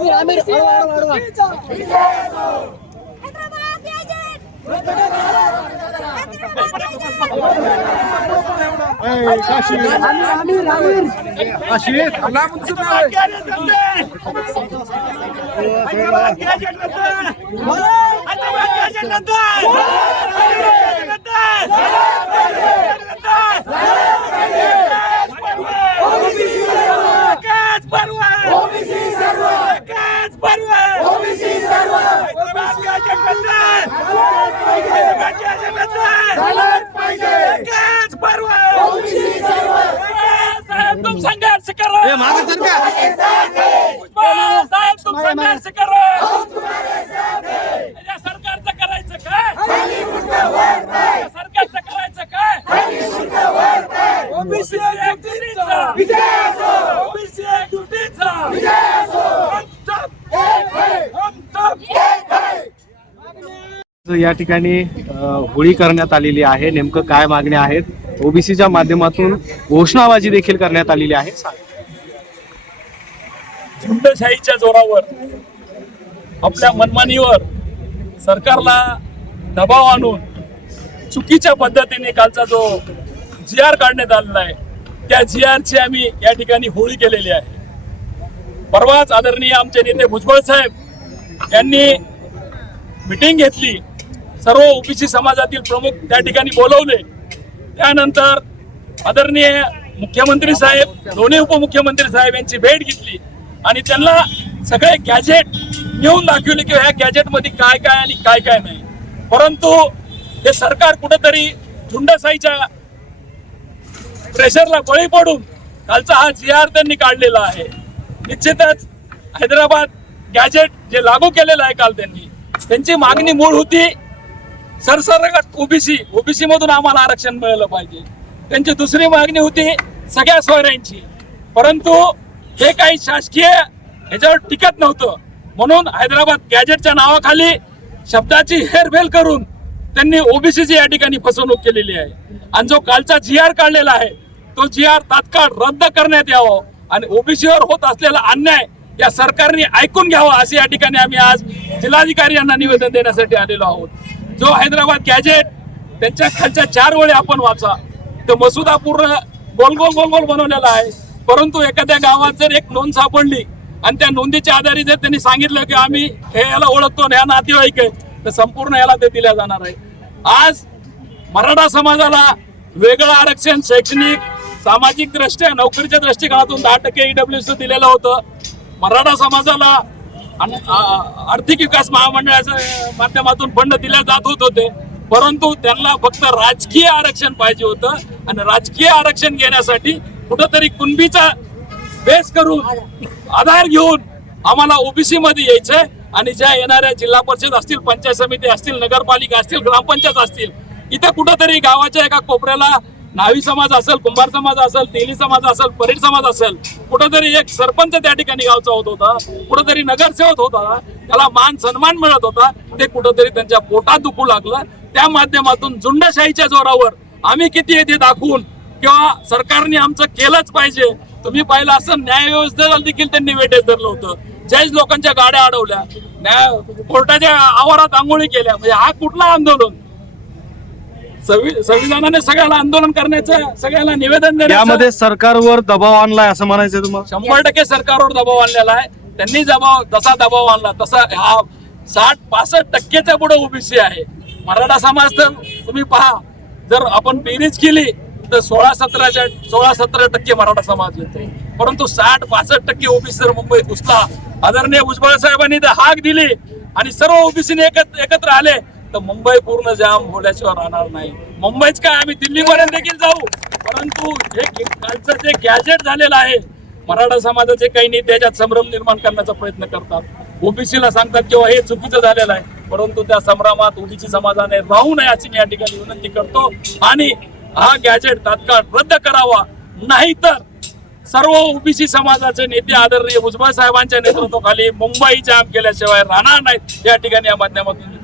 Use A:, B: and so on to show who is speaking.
A: आमिर आमिर
B: संघर्ष करो भुजबळ साहेब तुम संघर्ष करो. या सरकारचं करायचं काय या सरकारचं करायचं काय ओबीसी एकजुटीचा ओबीसी एकजुटीचा हम सब हम सब
C: या ठिकाणी होळी करण्यात आलेली आहे. नेमकं काय मागण्या आहेत? ओबीसीच्या माध्यमातून घोषणाबाजी देखील करण्यात आलेली आहे.
B: झुंडशाहीच्या जोरावर आपल्या मनमानीवर सरकारला दबाव आणून चुकीच्या पद्धतीने कालचा जो जी आर काढण्यात आलेला आहे त्या जी आरची आम्ही या ठिकाणी होळी केलेली आहे. परवाच आदरणीय आमचे नेते भुजबळ साहेब यांनी मिटिंग घेतली सर्व ओबीसी समाजातील प्रमुख त्या ठिकाणी बोलवले. त्यानंतर आदरणीय मुख्यमंत्री साहेब दोन्ही उपमुख्यमंत्री साहेब यांची भेट घेतली. आणि त्यांना सगळे गॅजेट नेऊन दाखवले की ह्या गॅजेटमध्ये काय काय आणि काय काय नाही. परंतु हे सरकार कुठंतरी झुंडसाईच्या प्रेशरला बळी पडून कालचा हा जी आर त्यांनी काढलेला आहे. निश्चितच हैदराबाद गॅजेट जे लागू केलेलं आहे काल त्यांनी त्यांची मागणी मूळ होती सरसरगट ओबीसी ओबीसी मधून आम्हाला आरक्षण मिळालं पाहिजे. त्यांची दुसरी मागणी होती सगळ्या सोयऱ्यांची. परंतु हे काही शासकीय ह्याच्यावर टिकत नव्हतं. म्हणून हैदराबाद गॅजेटच्या नावाखाली शब्दाची हेरफेर करून त्यांनी ओबीसीची या ठिकाणी फसवणूक केलेली आहे. आणि जो कालचा जी आर काढलेला आहे तो जी आर तात्काळ रद्द करण्यात यावं आणि ओबीसीवर होत असलेला अन्याय या सरकारने ऐकून घ्यावा असे या ठिकाणी आम्ही आज जिल्हाधिकारी यांना निवेदन देण्यासाठी आलेलो आहोत. जो हैदराबाद गॅजेट त्यांच्या खालच्या चार वेळे आपण वाचा. तो मसुदा पूर्ण गोल गोल गोल गोल बनवलेला आहे. परंतु एखाद्या गावात जर एक नोंद सापडली आणि त्या नोंदीच्या आधारे जर त्यांनी सांगितलं की आम्ही हे याला ओळखतो आणि नातेवाईक आहे तर संपूर्ण याला ते दिल्या जाणार आहे. आज मराठा समाजाला वेगळं आरक्षण शैक्षणिक सामाजिक दृष्ट्या नोकरीच्या दृष्टिकोनातून दहा टक्के ईडब्ल्यू दिलेलं होतं. मराठा समाजाला आणि, आर्थिक विकास महामंडळाच्या माध्यमातून फंड दिले जात होत होते. परंतु त्यांना फक्त राजकीय आरक्षण पाहिजे होतं आणि राजकीय आरक्षण घेण्यासाठी कुठंतरी कुणबीचा बेस करून आधार घेऊन आम्हाला ओबीसी मध्ये यायचंय. आणि ज्या येणाऱ्या जिल्हा परिषद असतील पंचायत समिती असतील नगरपालिका असतील ग्रामपंचायत असतील इथे कुठंतरी गावाच्या एका कोपऱ्याला नावी समाज असेल कुंभार समाज असेल तेली समाज असेल परेड समाज असेल कुठंतरी एक सरपंच त्या ठिकाणी गावचा होत होता कुठंतरी नगरसेवक होता त्याला मान सन्मान मिळत होता ते कुठंतरी त्यांच्या पोटात दुखू लागलं. त्या माध्यमातून झुंडशाहीच्या जोरावर आम्ही किती येते दाखवून किंवा सरकारने आमचं केलंच पाहिजे. तुम्ही पाहिलं असं न्याय व्यवस्थेला देखील त्यांनी वेटेज धरलं होतं. ज्याच लोकांच्या गाड्या अडवल्या न्याय कोर्टाच्या आवारात आंघोळी केल्या म्हणजे हा कुठला आंदोलन? संवि- संविधानाने सगळ्याला आंदोलन करण्याचं सगळ्याला निवेदन देण्याचं?
C: यामध्ये सरकारवर दबाव आणलाय असं म्हणायचं तुम्हाला?
B: शंभर टक्के सरकारवर दबाव आणलेला आहे. त्यांनी दबाव जसा दबाव आणला तसा हा साठ पासष्ट टक्केच्या पुढे ओबीसी आहे. मराठा समाज तर तुम्ही पहा जर आपण बेरीज केली सोळा सतराच्या सोळा सतरा टक्के मराठा समाज येतो परंतु साठ पासष्ट टक्के ओबीसी जर मुंबईत घुसला आदरणीय भुजबळ साहेबांनी तर हाक दिली आणि सर्व ओबीसीने एकत्र एकत्र आले तर मुंबई पूर्ण जाम होल्याशिवाय राहणार नाही. मुंबईच काय आम्ही दिल्लीपर्यंत देखील जाऊ. परंतु हे कालचं जे गॅजेट झालेलं आहे मराठा समाजाचे काही नेते त्याच्यात संभ्रम निर्माण करण्याचा प्रयत्न करतात. ओबीसीला सांगतात किंवा हे चुकीचं झालेलं आहे. परंतु त्या संभ्रमात ओबीसी समाजाने राहू नये अशी मी या ठिकाणी विनंती करतो. आणि हा गॅजेट तात्काळ रद्द करावा. नाहीतर सर्व ओबीसी समाजाचे नेते आदरणीय भुजबळ साहेबांच्या नेतृत्वाखाली मुंबई जाम केल्याशिवाय राहणार नाहीत. या ठिकाणी या माध्यमातून